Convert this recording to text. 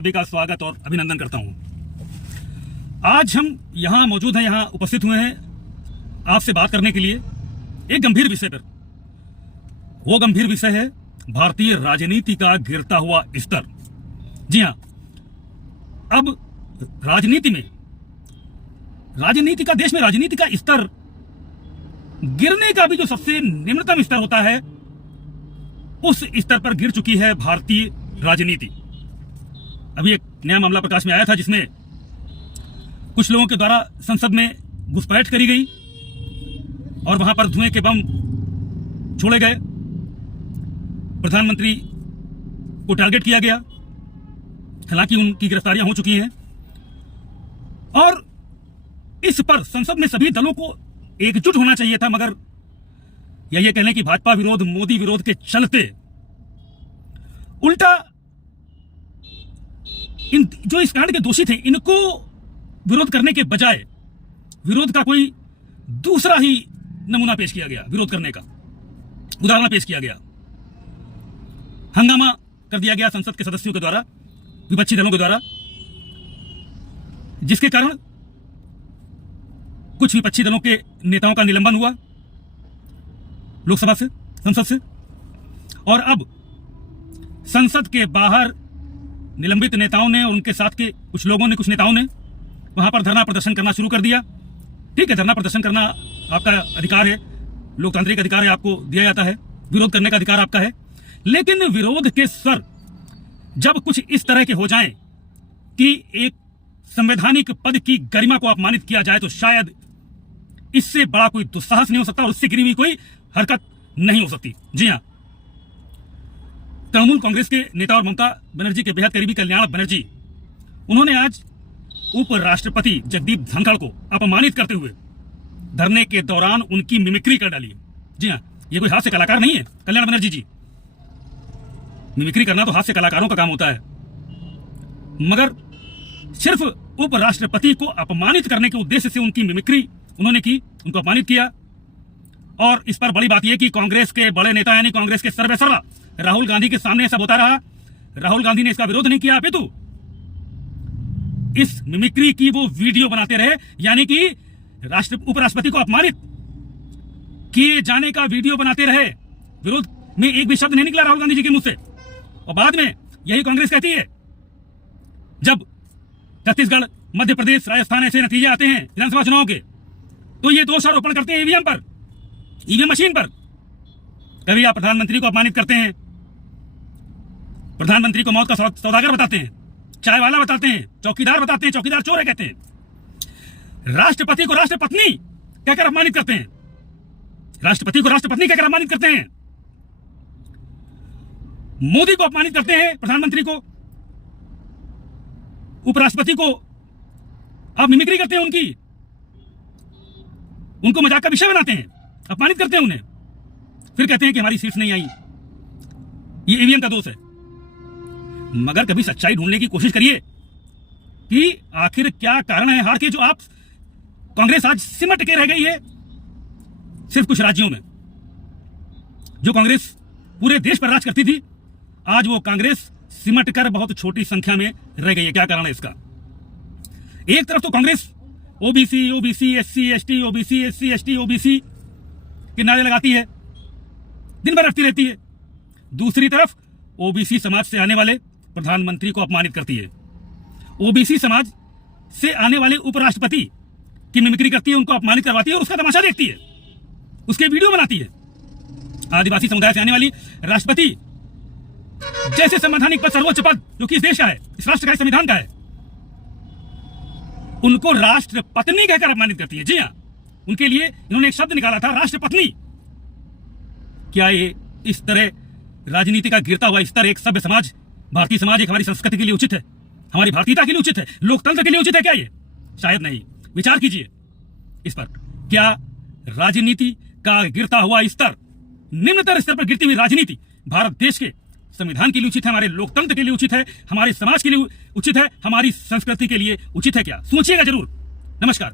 सभी का स्वागत और अभिनंदन करता हूं। आज हम यहां मौजूद हैं, यहां उपस्थित हुए हैं आपसे बात करने के लिए एक गंभीर विषय पर। वो गंभीर विषय है भारतीय राजनीति का गिरता हुआ स्तर। जी हां, अब राजनीति का देश में राजनीति का स्तर गिरने का भी जो सबसे निम्नतम स्तर होता है, उस स्तर पर गिर चुकी है भारतीय राजनीति। अभी एक नया मामला प्रकाश में आया था जिसमें कुछ लोगों के द्वारा संसद में घुसपैठ करी गई और वहां पर धुएं के बम छोड़े गए, प्रधानमंत्री को टारगेट किया गया। हालांकि उनकी गिरफ्तारियां हो चुकी हैं और इस पर संसद में सभी दलों को एकजुट होना चाहिए था, मगर ये कहने की भाजपा विरोध, मोदी विरोध के चलते उल्टा इन जो इस कांड के दोषी थे, इनको विरोध करने के बजाय विरोध का कोई दूसरा ही नमूना पेश किया गया, विरोध करने का उदाहरण पेश किया गया। हंगामा कर दिया गया संसद के सदस्यों के द्वारा, विपक्षी दलों के द्वारा, जिसके कारण कुछ विपक्षी दलों के नेताओं का निलंबन हुआ लोकसभा से, संसद से। और अब संसद के बाहर निलंबित नेताओं ने और उनके साथ के कुछ लोगों ने, कुछ नेताओं ने वहां पर धरना प्रदर्शन करना शुरू कर दिया। ठीक है, धरना प्रदर्शन करना आपका अधिकार है, लोकतांत्रिक अधिकार है, आपको दिया जाता है, विरोध करने का अधिकार आपका है। लेकिन विरोध के स्वर जब कुछ इस तरह के हो जाएं कि एक संवैधानिक पद की गरिमा को अपमानित किया जाए, तो शायद इससे बड़ा कोई दुस्साहस नहीं हो सकता और उससे गिरी हुई कोई हरकत नहीं हो सकती। जी हां, तृणमूल कांग्रेस के नेता और ममता बनर्जी के बेहद करीबी कल्याण बनर्जी, उन्होंने आज उपराष्ट्रपति जगदीप धनखड़ को अपमानित करते हुए धरने के दौरान उनकी मिमिक्री कर डाली। जी हां, ये कोई हास्य कलाकार नहीं है कल्याण बनर्जी जी। मिमिक्री करना तो हास्य कलाकारों का काम होता है, मगर सिर्फ उपराष्ट्रपति को अपमानित करने के उद्देश्य से उनकी मिमिक्री उन्होंने की, उनको अपमानित किया। और इस पर बड़ी बात यह कि कांग्रेस के बड़े नेता यानी कांग्रेस के सर्वेसर्वा राहुल गांधी के सामने सब होता रहा। राहुल गांधी ने इसका विरोध नहीं किया, अपितु इस मिमिक्री की वो वीडियो बनाते रहे, यानी कि उपराष्ट्रपति को अपमानित किए जाने का वीडियो बनाते रहे। विरोध में एक भी शब्द नहीं निकला राहुल गांधी जी के मुंह से। और बाद में यही कांग्रेस कहती है, जब छत्तीसगढ़, मध्य प्रदेश, राजस्थान ऐसे नतीजे आते हैं विधानसभा चुनाव के, तो ये दोष आरोपण करते हैं ईवीएम पर, ईवीएम मशीन पर। कभी आप प्रधानमंत्री को अपमानित करते हैं, प्रधानमंत्री को मौत का सौदागर बताते हैं, चाय वाला बताते हैं, चौकीदार बताते हैं, चौकीदार चोर है कहते हैं। राष्ट्रपति को राष्ट्रपत्नी कहकर अपमानित करते हैं, राष्ट्रपति को राष्ट्रपत्नी कहकर अपमानित करते हैं। मोदी को अपमानित करते हैं, प्रधानमंत्री को, उपराष्ट्रपति को आप मिमिक्री करते हैं, उनको मजाक का विषय बनाते हैं, अपमानित करते हैं उन्हें, फिर कहते हैं कि हमारी सीट्स नहीं आई, ये ईवीएम का दोष है। मगर कभी सच्चाई ढूंढने की कोशिश करिए कि आखिर क्या कारण है हार के, जो आप कांग्रेस आज सिमट के रह गई है सिर्फ कुछ राज्यों में। जो कांग्रेस पूरे देश पर राज करती थी, आज वो कांग्रेस सिमट कर बहुत छोटी संख्या में रह गई है। क्या कारण है इसका? एक तरफ तो Congress OBC, OBC, SC, ST, OBC, SC, ST, OBC के नारे लगाती है, दिन भर रटती रहती है। दूसरी तरफ ओबीसी समाज से आने वाले प्रधानमंत्री को अपमानित करती है, ओबीसी समाज से आने वाले उपराष्ट्रपति की मिमिक्री करती है, उनको अपमानित करवाती है और उसका तमाशा देखती है, उसके वीडियो बनाती है। आदिवासी समुदाय से आने वाली राष्ट्रपति जैसे संवैधानिक पद, सर्वोच्च पद जो कि इस देश का है, इस राष्ट्र का, संविधान का है, उनको राष्ट्रपत्नी कहकर अपमानित करती है। जी हां, उनके लिए इन्होंने एक शब्द निकाला था, राष्ट्रपत्नी। क्या ये इस तरह राजनीति का गिरता हुआ स्तर एक सभ्य समाज, भारतीय समाज, एक हमारी संस्कृति के लिए उचित है, हमारी भारतीयता के लिए उचित है, लोकतंत्र के लिए उचित है क्या ये? शायद नहीं। विचार कीजिए इस पर। क्या राजनीति का गिरता हुआ स्तर, निम्नतर स्तर पर गिरती हुई राजनीति भारत देश के संविधान के लिए उचित है, हमारे लोकतंत्र के लिए उचित है, हमारे समाज के लिए उचित है, हमारी संस्कृति के लिए उचित है क्या? सोचिएगा जरूर। नमस्कार।